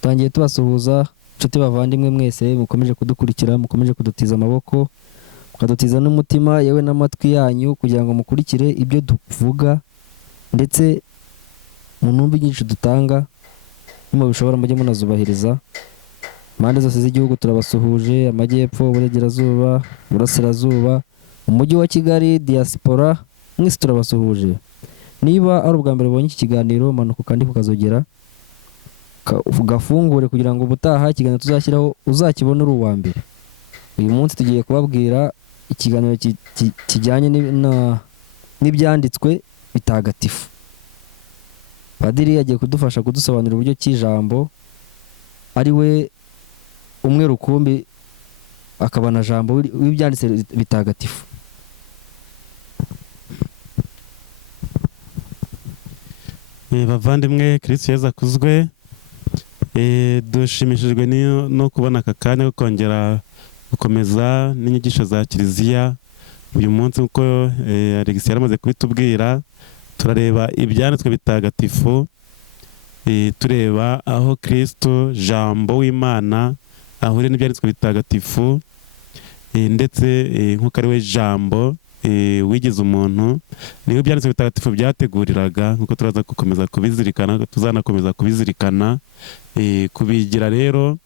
Tangiye tubasuhuza inshuti bavandimwe mwese mukomeje kudukurikira, mukomeje kudutiza amaboko, mukadutiza n'umutima yewe n'amatwi yanyu kugira ngo mukurikire ibyo tuvuga ndetse munumve inyinshi dutanga, nimba bishobora mujye munazubahiriza. Impande zose z'igihugu turabasuhuje, amajyepfo, uburengerazuba, uburasirazuba, umujyi wa Kigali, diaspora, mwese turabasuhuje. Niba ari ubwa mbere ubonye iki kiganiro, manuka kandi kukazogera ugafungure kugira ngo ubutaha ikiganiro tuzashyiraho uzakibone uri uwa mbere. Uyu munsi tugiye kubabwira ikiganiro kijyanye n'ibyanditswe bitagatifu. Padiri yagiye kudufasha kudusobanurira uburyo cy'ijambo ari we umwe rukumbi akaba na jambo w'ibyanditse bitagatifu. Bavandimwe, Kristo Yezu akuzwe. Dushimishijwe no kubona aka kanya ko kongera gukomeza n'inyigisho za Kiliziya. Uyu munsi uko Alex yaramaze kubitubwira, turareba ibyanditswe bitagatifu, tureba aho Kristo jambo w'Imana ahuriye n'ibyanditswe bitagatifu, ndetse nk'uko ari we jambo wigize umuntu, niyo byanditswe bitagatifu byateguriraga, nk'uko turaza gukomeza kubizirikana, tuzanakomeza kubizirikana. Kubigira rero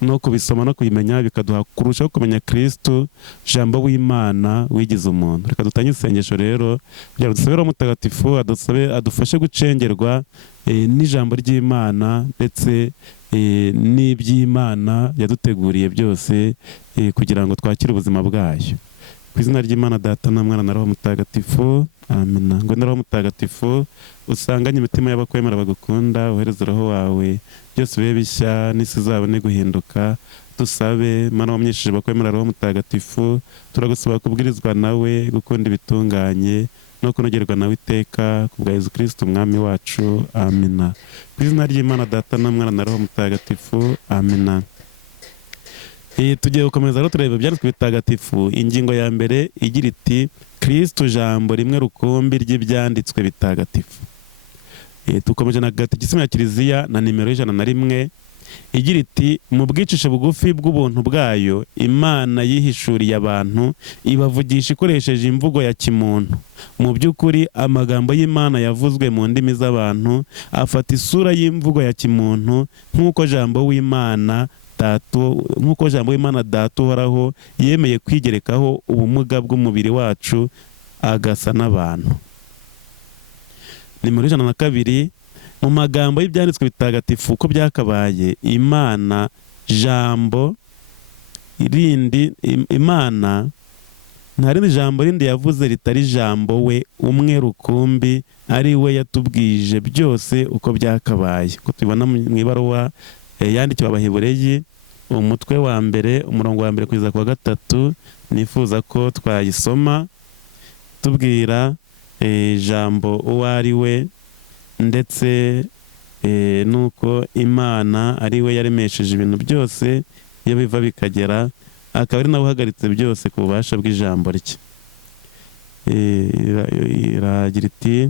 no kubisoma no kubimenya bikaduha kurushaho kumenya Kristo jambo w'Imana wigize umuntu. Reka dutange isengesho rero kugira ngo dusabe Roho Mutagatifu adufashe gucengerwa n'ijambo ry'Imana ndetse n'iby'Imana yaduteguriye byose, kugira ngo twakire ubuzima bwayo. Ku izina ry'Imana Data na Mwana na Roho Mutagatifu, amina. Ngo na Roho Mutagatifu usanganye imitima y'abakwemera bagukunda, uhereze Roho wawe byose bibe bishya, n'isi izabone guhinduka. Dusabe Mana wamyeshije bakwemera Roho Mutagatifu, turagusaba kubwirizwa nawe, gukunda ibitunganye no kunogerwa nawe iteka, ku bwa Yezu Kristo umwami wacu, amina. Ku izina ry'Imana Data na Mwana na Roho Mutagatifu, amina. Tugiye gukomeza rero tureba ibyanditswe bitagatifu. Ingingo ya mbere igira iti Kristo jambo rimwe rukumbi ry'ibyanditswe bitagatifu. Dukomeje na Gatigisimu ya Kiliziya na nimero 101 igira iti mu bwicishe bugufi bw'ubuntu bwayo Imana yihishuriye abantu, ibavugisha ikoresheje imvugo ya kimuntu. Mu by'ukuri amagambo y'Imana yavuzwe mu ndimi z'abantu afata isura y'imvugo ya kimuntu, nk'uko jambo w'Imana Data uhoraho yemeye kwigerekaho ubumuga bw'umubiri wacu agasa n'abantu. Nimero 102 mu magambo y'ibyanditswe bitagatifu uko byakabaye, Imana jambo irindi, Imana nta rindi jambo rindi yavuze ritari jambo we umwe rukumbi, ari we yatubwije byose uko byakabaye. Ko tubibona mu ibaruwa yandikiwe Abahebureyi, umutwe wa mbere, umurongo wa mbere kugeza ku wa 3. Nifuza ko twayisoma tubwira jambo uwo ari we, ndetse nuko Imana ari we yaremesheje ibintu byose iyo biva bikagera, akaba ari nawe uhagaritse byose ku bubasha bw'ijambo rye. Iragira iti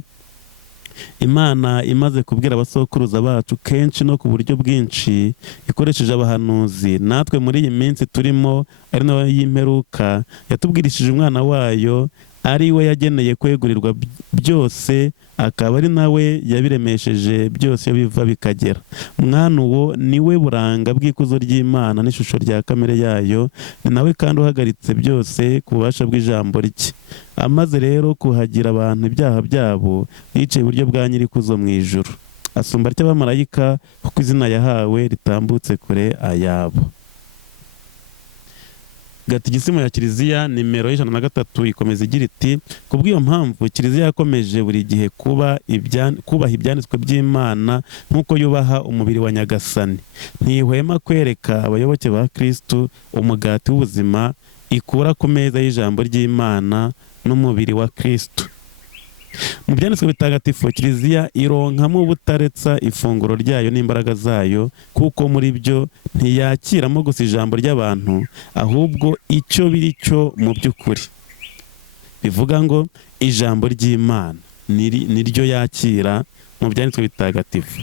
Imana imaze kubwira abasokuruza bacu kenshi no ku buryo bwinshi ikoresheje abahanuzi, natwe muri iyi minsi turimo ari nayo y'imperuka yatubwirishije umwana wayo, ari we yageneye kwegurirwa byose, akaba ari nawe yabiremesheje byose iyo biva bikagera. Mwana uwo ni we buranga bw'ikuzo ry'Imana n'ishusho rya kamere yayo, ni nawe kandi uhagaritse byose ku bubasha bw'ijambo rye. Amaze rero kuhagira abantu ibyaha byabo, yicaye iburyo bwa nyirikuzo mu ijuru, asumba atya abamarayika, kuko izina yahawe ritambutse kure ayabo. Gatigisimu ya Kiliziya nimero 103 ikomeza igira iti kubw'iyo mpamvu Kiliziya yakomeje buri gihe kubaha ibyanditswe by'Imana nk'uko yubaha umubiri wa Nyagasani. Ntihwema kwereka abayoboke ba Kristo umugati w'ubuzima ikura ku meza y'ijambo ry'Imana n'umubiri wa Kristo. Mu byanditswe bitagatifu Kiliziya ironkamo ubutaretsa ifunguro ryayo n'imbaraga zayo, kuko muri byo ntiyakiramo gusa ijambo ry'abantu, ahubwo icyo biri cyo mu by'ukuri. Bivuga ngo ijambo ry'Imana niryo yakira mu byanditswe bitagatifu.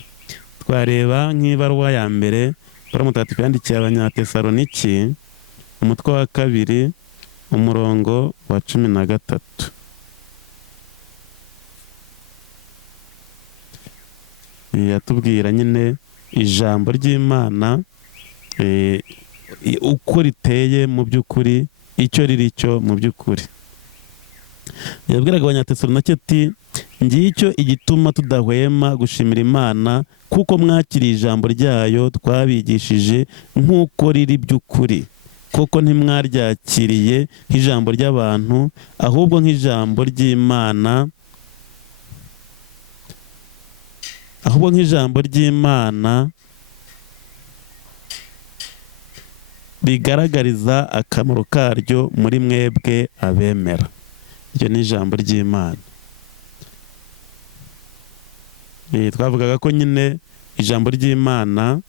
twareba nk'ibaruwa ya mbere Pawulo mutagatifu yandikiye Abanyatesaloniki umutwe wa 2 umurongo wa 13. Yatubwira nyine ijambo ry'Imana uko riteye mu by'ukuri, icyo riri cyo mu by'ukuri. Yabwiraga Abanyatesaloniki ati ngicyo igituma tudahwema gushimira Imana kuko mwakiriye ijambo ryayo twabigishije nk'uko riri by'ukuri, koko ntimwaryakiriye nk'ijambo ry'abantu ahubwo nk'ijambo ry'Imana, rigaragariza akamaro karyo muri mwebwe abemera. Iryo ni ijambo ry'Imana. Twavugaga ko nyine ijambo ry'Imana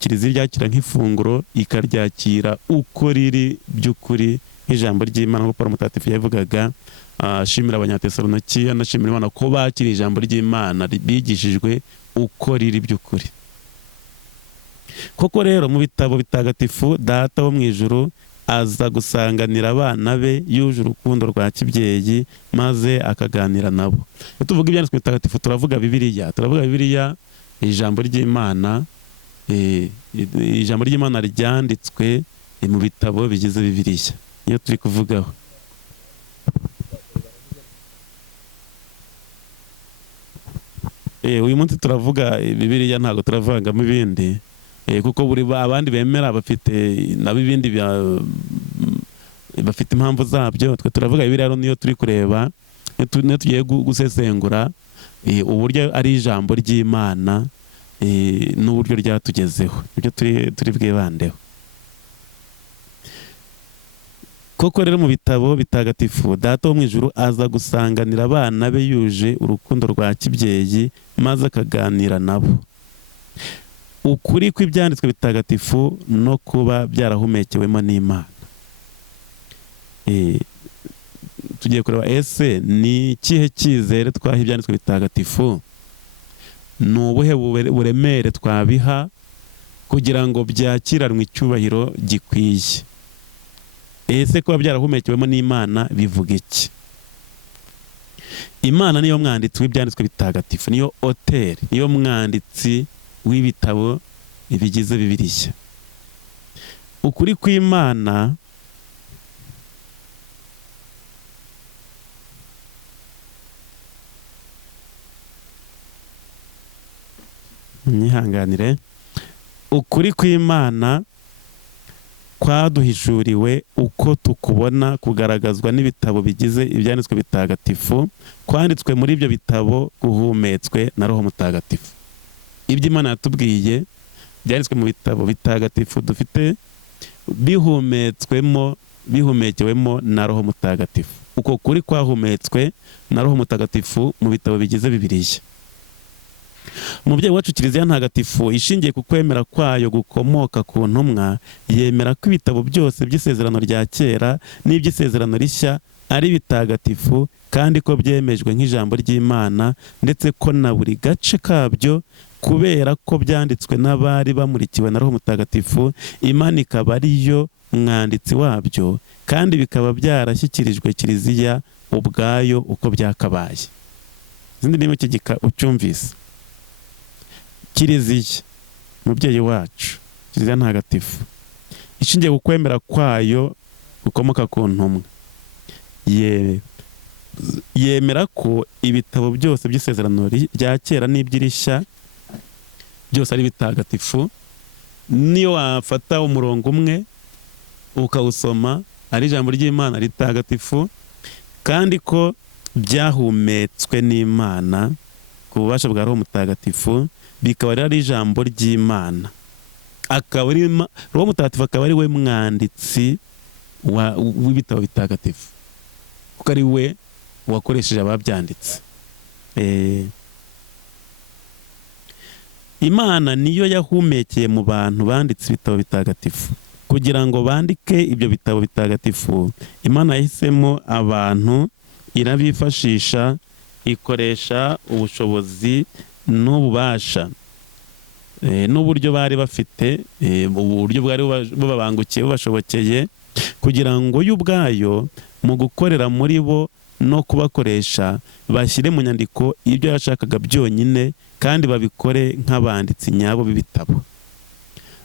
Kiliziya ryakira nk'ifunguro ikaryakira uko riri by'ukuri nk'ijambo ry'Imana, nk'uko Pawulo mutagatifu yavugaga ashimira Abanyatesaloniki, anashimira Imana ko bakiriye ijambo ry'Imana bigishijwe uko riri by'ukuri. Koko rero mu bitabo bitagatifu Data wo mu ijuru aza gusanganira abana be yuje urukundo rwa kibyeyi maze akaganira nabo. Iyo tuvuga ibyanditswe bitagatifu turavuga Bibiliya, ijambo ry'Imana, ijambo ry'Imana ryanditswe mu bitabo bigize Bibiliya iyo turi kuvugaho. Uyu munsi turavuga Bibiliya, ntabwo turavangamo ibindi, kuko buri abandi bemera bafite nabo ibindi bafite impamvu zabyo. Twe turavuga Bibiliya rero niyo turi kureba, niyo tugiye gusesengura uburyo ari ijambo ry'Imana n'uburyo ryatugezeho, ibyo turi bwibandeho. Koko rero mu bitabo bitagatifu Data wo mu ijuru aza gusanganira abana be yuje urukundo rwa kibyeyi maze akaganira nabo. Ukuri kw'ibyanditswe bitagatifu no kuba byarahumekewemo n'Imana. Tugiye kureba ese ni ikihe cyizere twaha ibyanditswe bitagatifu, ni ubuhe buremere twabiha kugira ngo byakiranwe icyubahiro gikwiye. Ese kuba byarahumekewemo n'Imana bivuga iki? Imana niyo mwanditsi w'ibyanditswe bitagatifu, niyo auteur, niyo mwanditsi w'ibitabo bigize Bibiliya. Ukuri kw'Imana nyihanganire, ukuri kw'Imana kwaduhishuriwe uko tukubona kugaragazwa n'ibitabo bigize ibyanditswe bitagatifu, kwanditswe muri ibyo bitabo guhumetswe na Roho Mutagatifu. Ibyo Imana yatubwiye byanditswe mu bitabo bitagatifu dufite bihumekewemo na Roho Mutagatifu. Uko kuri kwahumetswe na Roho Mutagatifu mu bitabo bigize Bibiliya. Umubyeyi wacu Kiliziya ntagatifu ishingiye ku kwemera kwayo gukomoka ku ntumwa, yemera ko ibitabo byose by'isezerano rya kera n'iby'isezerano rishya ari bitagatifu kandi ko byemejwe nk'ijambo ry'Imana, ndetse ko na buri gace kabyo kubera ko byanditswe n'abari bamurikiwe na Roho Mutagatifu, Imana ikaba ariyo mwanditsi wabyo kandi bikaba byarashyikirijwe Kiliziya ubwayo uko byakabaye. Izindi ndimi iki gika ucyumvise. Kiliziya umubyeyi wacu Kiliziya ntagatifu ishingiye ku kwemera kwayo gukomoka ku ntumwa, yemera ko ibitabo byose by'isezerano rya kera n'iby'irishya byose ari bitagatifu. Niyo wafata umurongo umwe ukawusoma ari ijambo ry'Imana ritagatifu, kandi ko byahumetswe n'Imana ku bubasha bwa Roho Mutagatifu, bikaba ari ijambo ry'Imana. Roho Mutagatifu akaba ari we mwanditsi w'ibitabo bitagatifu, kuko ari we wakoresheje ababyanditse. Imana niyo yahumekeye mu bantu banditse ibitabo bitagatifu kugira ngo bandike ibyo bitabo bitagatifu. Imana yahisemo abantu, irabifashisha, ikoresha ubushobozi n'ububasha n'uburyo bari bafite, uburyo bwari bubabangukiye bubashobokeye, kugira ngo yo ubwayo mu gukorera muri bo no kubakoresha bashyire mu nyandiko ibyo yashakaga byonyine, kandi babikore nk'abanditsi nyabo b'ibitabo.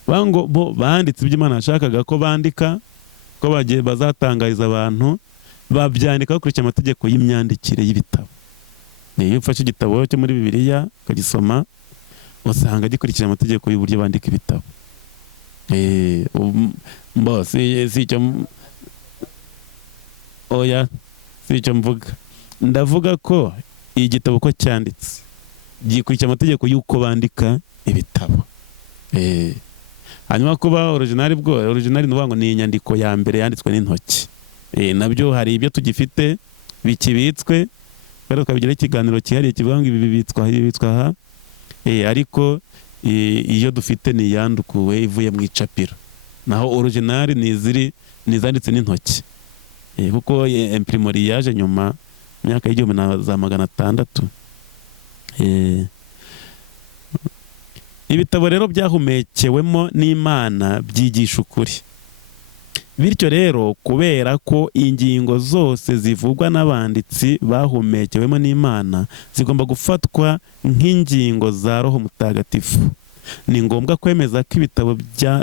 Bango bo banditse ibyo Imana yashakaga ko bandika, ko bagiye bazatangariza abantu, babyandika bakurikije amategeko y'imyandikire y'ibitabo. Iyo ufashe igitabo cyo muri Bibiliya ukagisoma, usanga gikurikije amategeko y'uburyo bandika ibitabo. Si icyo mvuga, ndavuga ko igitabo ko cyanditse gikurikije amategeko y'uko bandika ibitabo. Hanyuma kuba original ni uvuga ngo ni inyandiko ya mbere yanditswe n'intoki. Nabyo hari ibyo tugifite bikibitswe, rero tukabigira ikiganiro cyihariye kivuga ngo ibi bibitswa aha, ariko iyo dufite ni iyandukuwe ivuye mu icapiro, naho original ni izanditse n'intoki, kuko imprimori yaje nyuma mu myaka y'igihumbi na za 600. Ibitabo rero byahumekewemo n'Imana byigisha ukuri. Bityo rero kubera ko ingingo zose zivugwa n'abanditsi bahumekewemo n'Imana zigomba gufatwa nk'ingingo za Roho Mutagatifu, ni ngombwa kwemeza ko ibitabo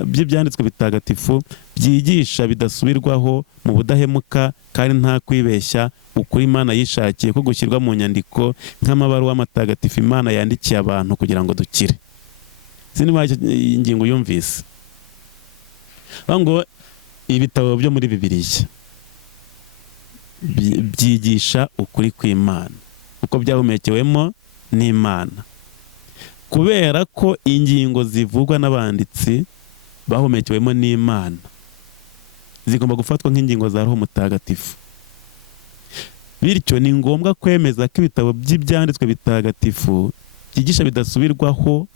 by'ibyanditswe bitagatifu byigisha bidasubirwaho mu budahemuka, kandi nta kwibeshya, ukuri Imana yishakiye ko gushyirwa mu nyandiko nk'amabaruwa matagatifu Imana yandikiye abantu kugira ngo dukire. Sinima ingingo yumvise ngo ibitabo byo muri Bibiliya byigisha ukuri kw'Imana uko byahumekewemo n'Imana, kubera ko ingingo zivugwa n'abanditsi bahumekewemo n'Imana zigomba gufatwa nk'ingingo za Roho Mutagatifu. Bityo ni ngombwa kwemeza ko ibitabo by'ibyanditswe bitagatifu byigisha bidasubirwaho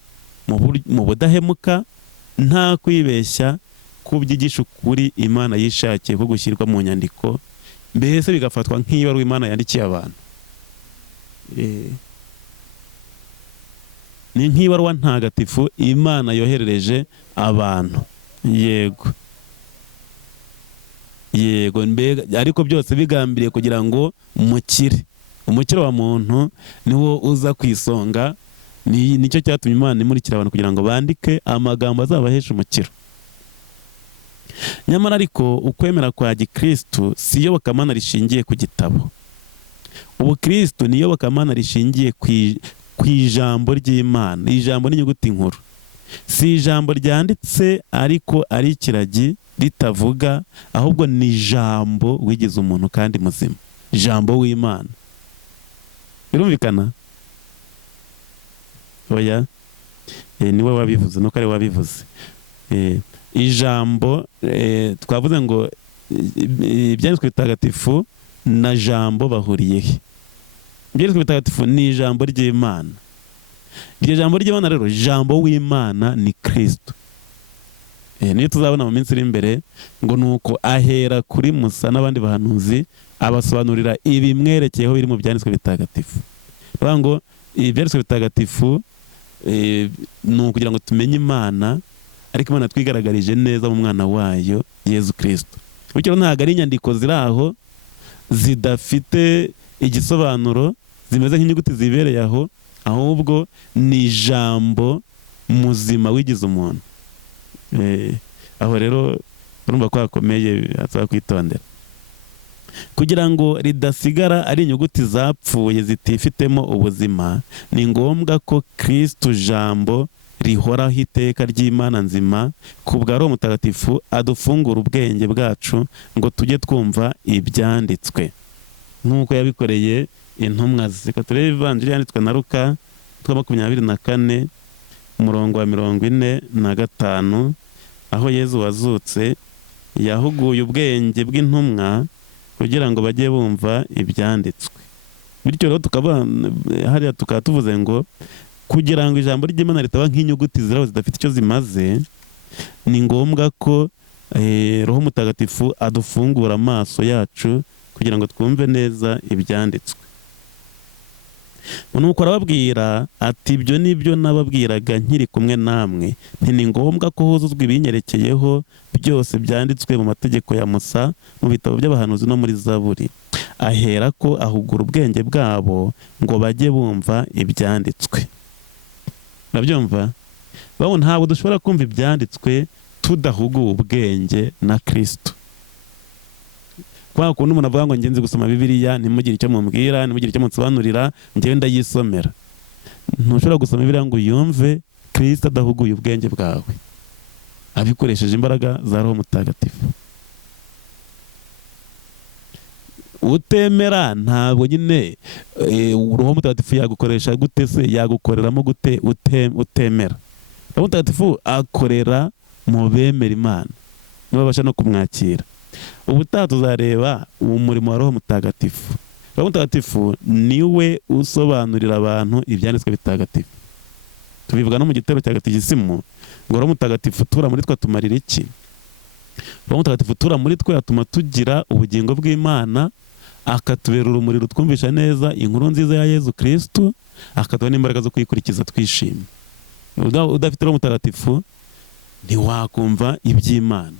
mu budahemuka, nta kwibeshya, ko byigisha ukuri Imana yishakiye ko gushyirwa mu nyandiko, mbese bigafatwa nk'ibaruwa Imana yandikiye abantu. Ni nk'ibaruwa ntagatifu Imana yoherereje abantu. Yego, ariko byose bigambiriye kugira ngo umukiro wa muntu niwo uza ku isonga. Nicyo cyatumye Imana imurikira abantu kugira ngo bandike amagambo azabahesha umukiro. Nyamara ariko ukwemera kwa Gikristo si iyobokamana rishingiye ku gitabo. Ubukristo ni iyobokamana rishingiye ku ijambo ry'Imana. Ijambo n'inyuguti nkuru, si ijambo ryanditse ariko ari ikiragi ritavuga, ahubwo ni ijambo wigize umuntu kandi muzima, ijambo w'Imana. Birumvikana? Oya, niwe wabivuze, nuko ari wabivuze. Ijambo, twavuze ngo ibyanditswe bitagatifu na jambo bahuriye he? Ibyanditswe bitagatifu ni ijambo ry'Imana. Iryo jambo ry'Imana rero, jambo w'Imana ni Kristo. Niyo tuzabona mu minsi iri imbere ngo nuko ahera kuri Musa n'abandi bahanuzi abasobanurira ibimwerekeyeho biri mu byanditswe bitagatifu. Bavuga ngo ibyanditswe bitagatifu ni ukugira ngo tumenye Imana, ariko Imana twigaragarije neza mu mwana wayo Yezu Kristo. Bityo ntabwo ari inyandiko ziri aho zidafite igisobanuro, zimeze nk'inyuguti zibereye aho, ahubwo ni ijambo muzima wigize umuntu. Aho rero urumva ko hakomeye, asaba kwitondera kugira ngo ridasigara ari inyuguti zapfuye zitifitemo ubuzima. Ni ngombwa ko Kristo jambo rihoraho iteka ry'Imana nzima ku bwa Roho Mutagatifu adufungura ubwenge bwacu ngo tujye twumva ibyanditswe nk'uko yabikoreye intumwa ze. Reka turebe ivanjiri yanditswe na Luka 24 umurongo wa 45, aho Yezu wazutse yahuguye ubwenge bw'intumwa kugira ngo bajye bumva ibyanditswe. Bityo rero hariya tukaba tuvuze ngo kugira ngo ijambo ry'Imana ritaba nk'inyuguti ziraho zidafite icyo zimaze, ni ngombwa ko Roho Mutagatifu adufungura amaso yacu kugira ngo twumve neza ibyanditswe. nuko arababwira ati ibyo ni byo nababwiraga nkiri kumwe namwe, nti ni ngombwa ko huzuzwa ibinyerekeyeho byose byanditswe mu mategeko ya Musa, mu bitabo by'abahanuzi no muri Zaburi. Ahera ko ahugura ubwenge bwabo ngo bajye bumva ibyanditswe. Urabyumva? Bawo ntabwo dushobora kumva ibyanditswe tudahuguwe ubwenge na Kristo. Kwa kuntu umuntu avuga ngo ngenzi gusoma Bibiliya, ntimugire icyo mumbwira, ntimugire icyo munsobanurira, njyewe ndayisomera. Ntushobora gusoma Bibiliya ngo yumve Kristo adahuguye ubwenge bwawe, abikoresheje imbaraga za Roho Mutagatifu. Utemera ntabwo nyine Roho Mutagatifu yagukoresha gute se, yagukoreramo gute utemera? Roho Mutagatifu akorera mu bemera Imana, nibo babasha no kumwakira. Ubutaha tuzareba umurimo wa Roho Mutagatifu. Roho Mutagatifu niwe usobanurira abantu ibyanditswe bitagatifu. Tubivuga no mu gitero cya Gatigisimu ngo Roho Mutagatifu tura muri twe atumarira iki? Roho Mutagatifu tura muri twe atuma tugira ubugingo bw'Imana, akatubera urumuri rutwumvisha neza inkuru nziza ya Yezu Kristo, akatuha n'imbaraga zo kuyikurikiza twishimye. Udafite Roho Mutagatifu ntiwakumva iby'Imana,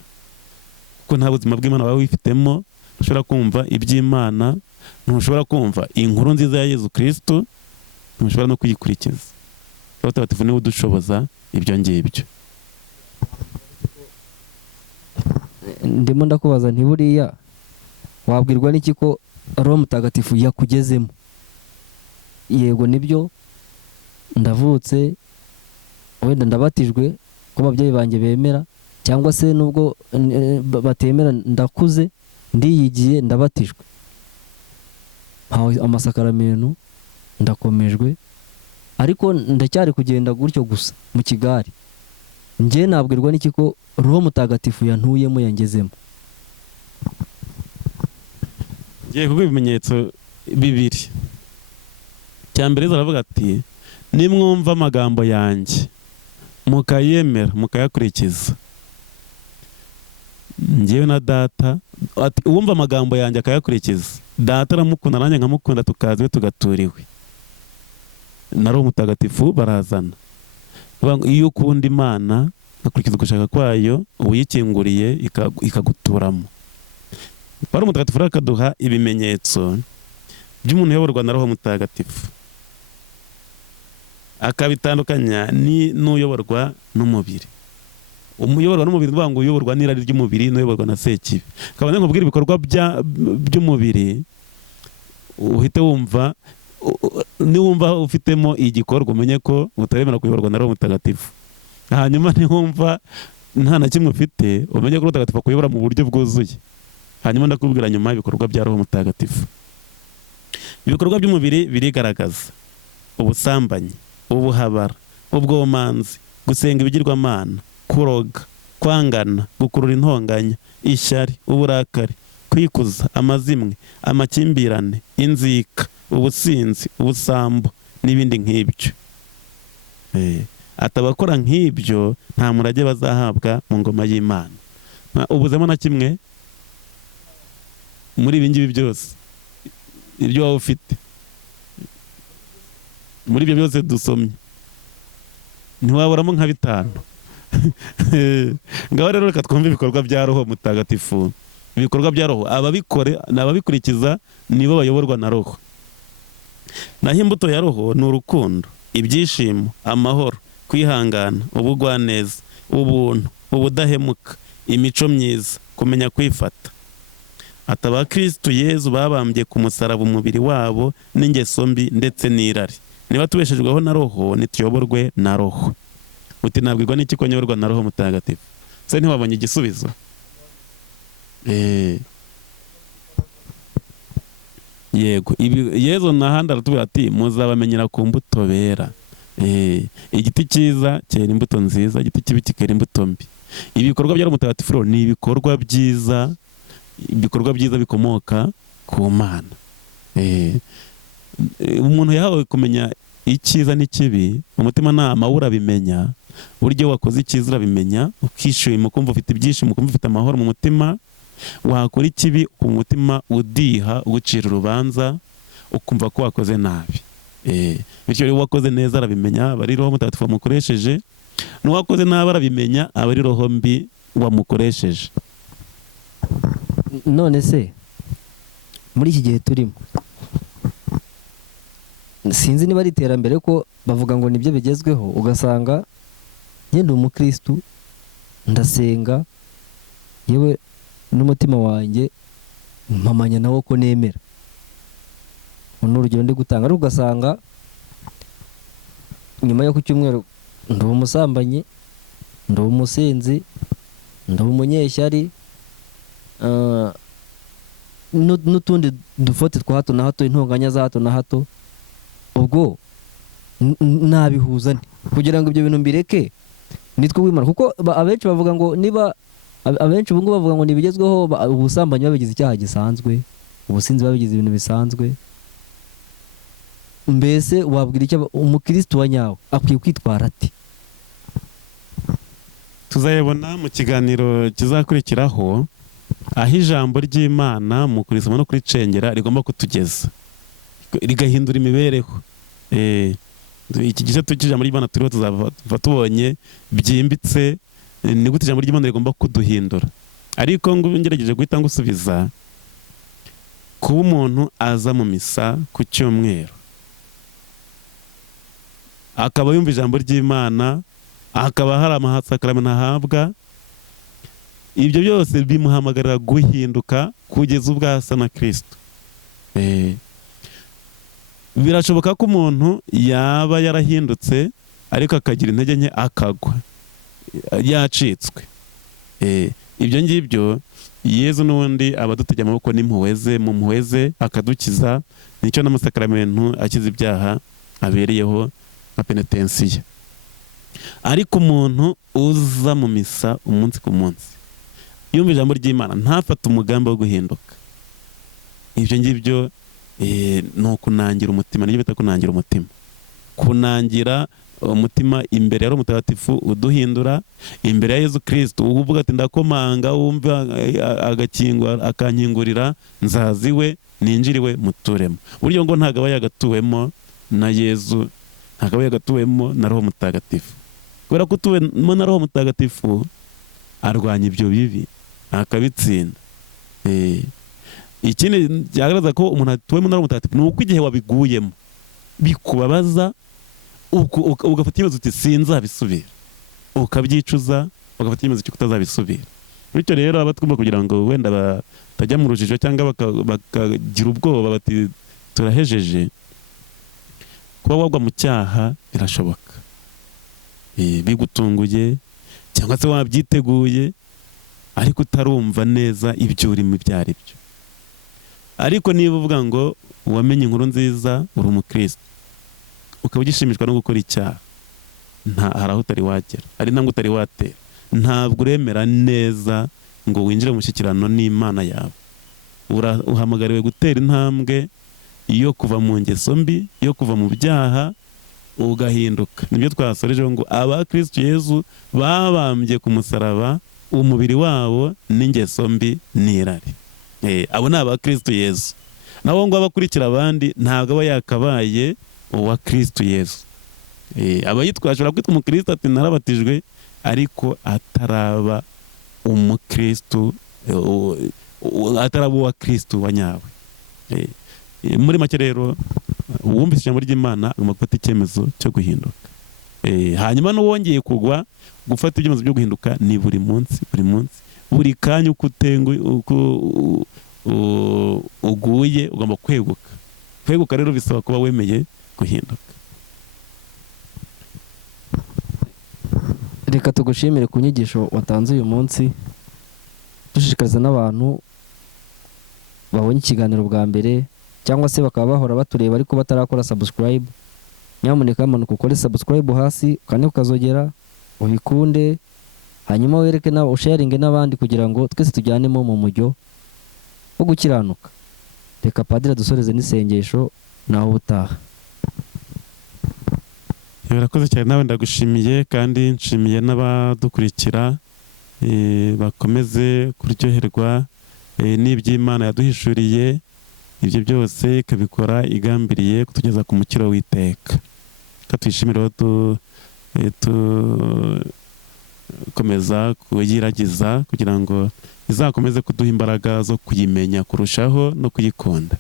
kuko nta buzima bw'Imana waba wifitemo. Ntushobora kumva iby'Imana, ntushobora kumva inkuru nziza ya Yezu Kristo, ntushobora no kuyikurikiza. Roho Mutagatifu niwe udushoboza ibyo ngibyo. Ndimo ndakubaza nti buriya wabwirwa n'iki ko Roho Mutagatifu yakugezemo? Yego nibyo, ndavutse, wenda ndabatijwe ko ababyeyi banjye bemera, cyangwa se nubwo batemera ndakuze, ndiyigiye, ndabatijwe, amasakaramentu, ndakomejwe, ariko ndacyari kugenda gutyo gusa mu kigari. Njye nabwirwa n'iki ko Roho Mutagatifu yantuyemo, yangezemo? Ngiye kuguha ibimenyetso bibiri. Cya mbere zaravuga ati nimwumva amagambo yanjye mukayemera mukayakurikiza, njyewe na Data, ati uwumva amagambo yanjye akayakurikiza, Data aramukunda nanjye nkamukunda, tukaziwe tugatura iwe. Na Roho Mutagatifu barazana. Iyo ukunda Imana ugakurikiza ugushaka kwayo, uyikinguriye ikaguturamo. Roho Mutagatifu akaduha ibimenyetso by'umuntu uyoborwa na Roho Mutagatifu, akabitandukanya n'uyoborwa n'umubiri. Umuyoborwa n'umubiri uvuga ngo uyoborwa n'irari ry'umubiri, n'uyoborwa na Sekibi. Kabone nkubwira ibikorwa by'umubiri, uhite wumva, niwumva ufitemo igikorwa umenye ko utaremera kuyoborwa na Roho Mutagatifu. Hanyuma niwumva nta na kimwe ufite, umenye ko Roho Mutagatifu akuyobora mu buryo bwuzuye. Hanyuma ndakubwira nyuma ibikorwa bya Roho Mutagatifu. Ibikorwa by'umubiri birigaragaza: ubusambanyi, ubuhabara, ubwomanzi, gusenga ibigirwamana, kuroga, kwangana, gukurura intonganya, ishyari, uburakari, kwikuza, amazimwe, amakimbirane, inzika, ubusinzi, ubusambo n'ibindi nk'ibyo. Atabakora nk'ibyo nta murage bazahabwa mu ngoma y'Imana. Ubuzemo na kimwe muri ibi ngibi byose, ibyo waba ufite muri ibyo byose dusomye, ntiwaburamo nka bitanu. Ngaho rero reka twumve ibikorwa bya Roho Mutagatifu. Ibikorwa bya Roho, ababikurikiza nibo bayoborwa na Roho. Naho imbuto ya Roho ni urukundo, ibyishimo, amahoro, kwihangana, ubugwaneza, ubuntu, ubudahemuka, imico myiza, kumenya kwifata. Ataba Kristo Yezu babambye ku musaraba umubiri wabo n'ingeso mbi ndetse n'irari. Niba tubeshejweho na Roho, nituyoborwe na Roho. Uti nabwirwa n'iki ko nyoborwa na Roho Mutagatifu? Se ntiwabonye igisubizo? Yego, Yezu n'ahandi aratubwira ati muzabamenyera ku mbuto bera. Igiti cyiza cyera imbuto nziza, igiti kibi kikera imbuto mbi. Ibikorwa bya Roho Mutagatifu ni ibikorwa byiza, ibikorwa byiza bikomoka ku Mana. Umuntu yahawe kumenya icyiza n'ikibi, umutima nama urabimenya. Buryo wakoze icyiza urabimenya, ukishima, ukumva ufite ibyishimo, ukumva ufite amahoro mu mutima. Wakora ikibi umutima udiha, ugucira urubanza, ukumva ko wakoze nabi. bityo rero uwakoze neza arabimenya, aba ari roho mutagatifu wamukoresheje, n'uwakoze nabi arabimenya, aba ari roho mbi wamukoresheje. none se muri iki gihe turimo, sinzi niba ari iterambere ko bavuga ngo nibyo bigezweho, ugasanga ngenda umukristu ndasenga yewe n'umutima wanjye mpamanya nawo ko nemera. Ni urugero ndi gutanga, ariko ugasanga nyuma yo ku cyumweru ndi umusambanyi, ndi umusinzi, ndi umunyeshyari, n'utundi dufote twa hato na hato, intonganya za hato na hato. Ubwo nabihuza nte kugira ngo ibyo bintu mbireke nitwe wimana? Kuko abenshi bavuga ngo niba abenshi ubu ngubu bavuga ngo ntibigezweho, ubusambanyi babigize icyaha gisanzwe, ubusinzi babigize ibintu bisanzwe. Mbese wabwira icyo umukristo wa nyawe akwiye kwitwara ati? Tuzayibona mu kiganiro kizakurikiraho, aho ijambo ry'Imana mu kurisoma no kuricengera rigomba kutugeza, rigahindura imibereho. Iki gice cy'ijambo ry'Imana turiho tuzaba tubonye byimbitse ni gute ijambo ry'Imana rigomba kuduhindura. Ariko ngerageje guhita ngusubiza, kuba umuntu aza mu misa ku cyumweru akaba yumva ijambo ry'Imana, akaba hari amasakaramentu ahabwa, ibyo byose bimuhamagarira guhinduka kugeza ubwo asa na Kristo. Birashoboka ko umuntu yaba yarahindutse ariko akagira intege nke, akagwa yacitswe. Ibyo ngibyo Yezu n'ubundi aba adutega amaboko n'impuhwe ze, mu mpuhwe ze akadukiza. Nicyo n'amasakaramentu akiza ibyaha abereyeho nka penetensiya. Ariko umuntu uza mu misa umunsi ku munsi yumva ijambo ry'Imana, ntafate umugambi wo guhinduka, ibyo ngibyo ni ukunangira umutima. Nibyo bita kunangira umutima. Kunangira umutima imbere ya Roho Mutagatifu uduhindura, imbere ya Yezu Kristo uvuga ati ndakomanga, wumva akankingurira, nzaziwe ninjiriwe muturemo. Buryo ngo ntabwo aba yagatuwemo na Yezu, ntabwo aba yagatuwemo na Roho Mutagatifu. Kubera ko utuwemo na Roho Mutagatifu arwanya ibyo bibi akabitsinda. Ikindi cyagaragaza ko umuntu atuwemo na Roho Mutagatifu ni uko igihe wabiguyemo bikubabaza, ugafata icyemezo uti sinzabisubira, ukabyicuza, ugafata icyemezo cyo kutazabisubira. Bityo rero aba twumva kugira ngo wenda batajya mu rujijo cyangwa bakagira ubwoba bati turahejeje, kuba wagwa mu cyaha birashoboka, bigutunguye cyangwa se wabyiteguye ariko utarumva neza ibyo urimo ibyo ari byo. Ariko niba uvuga ngo wamenye inkuru nziza, uri umukristo, ukaba ugishimishwa no gukora icyaha, hari aho utari wagera, ari ntabwo utari watera, ntabwo uremera neza ngo winjire mu mushyikirano n'Imana yawe. Uhamagariwe gutera intambwe yo kuva mu ngeso mbi, yo kuva mu byaha ugahinduka. Nibyo twasorejeho ngo abakristo Yezu babambye ku musaraba umubiri wabo n'ingeso mbi n'irari. Abo ni abakristo Yezu. Naho ngo abakurikira abandi ntabwo aba yakabaye uwa Kristo Yezu. Aba yitwashobora kwitwa umukristo ati narabatijwe, ariko ataraba umukristo, ataraba uwa Kristo wa nyawe. Muri make rero uwumvise ijambo ry'Imana agomba gufata icyemezo cyo guhinduka. Hanyuma n'uwongeye kugwa, gufata ibyemezo byo guhinduka ni buri munsi, buri kanya uko uguye ugomba kweguka. Kweguka rero bisaba kuba wemeye guhinduka. Reka tugushimire ku nyigisho watanze uyu munsi, dushishikariza n'abantu babonye ikiganiro bwa mbere cyangwa se bakaba bahora batureba ariko batarakora subscribe. Nyamuneka manuka ukore subscribe hasi, kandi ukazogera ubikunde, hanyuma wereke nawe usharinge n'abandi kugira ngo twese tujyanemo mu mujyo wo gukiranuka. Reka padiri dusoreze n'isengesho naho ubutaha. Birakoze cyane, nawe ndagushimiye kandi nshimiye n'abadukurikira, bakomeze kuryoherwa n'iby'Imana yaduhishuriye, ibyo byose ikabikora igambiriye kutugeza ku mukiro w'iteka. Twishimira komeza kuyiragiza kugira ngo izakomeze kuduha imbaraga zo kuyimenya kurushaho no kuyikunda.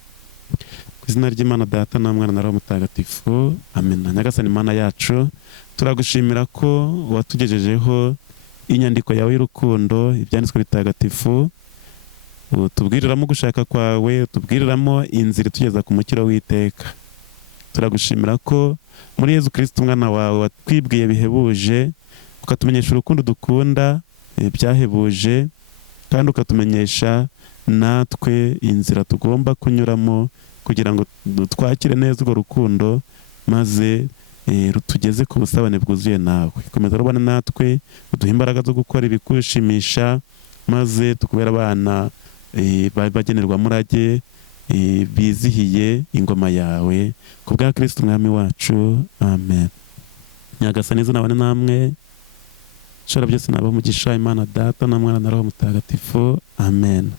Ku izina ry'Imana Data na Mwana na Roho Mutagatifu, amena. Nyagasani Mana yacu, turagushimira ko watugejejeho inyandiko yawe y'urukundo, ibyanditswe bitagatifu, utubwiriramo gushaka kwawe, utubwiriramo inzira itugeza ku mukiro w'iteka. Turagushimira ko muri Yezu Kristo umwana wawe watwibwiye bihebuje, ukatumenyesha urukundo dukunda byahebuje, kandi ukatumenyesha natwe inzira tugomba kunyuramo kugira ngo twakire neza urwo rukundo, maze rutugeze ku busabane bwuzuye nawe. Komeza rubane natwe, uduhe imbaraga zo gukora ibikushimisha, maze tukubera abana bagenerwa murage bizihiye ingoma yawe, ku bwa Kristo umwami wacu, amen. Nyagasani nabane namwe, shora byose nabaha umugisha, Imana Data na Mwana na Roho Mutagatifu, amen.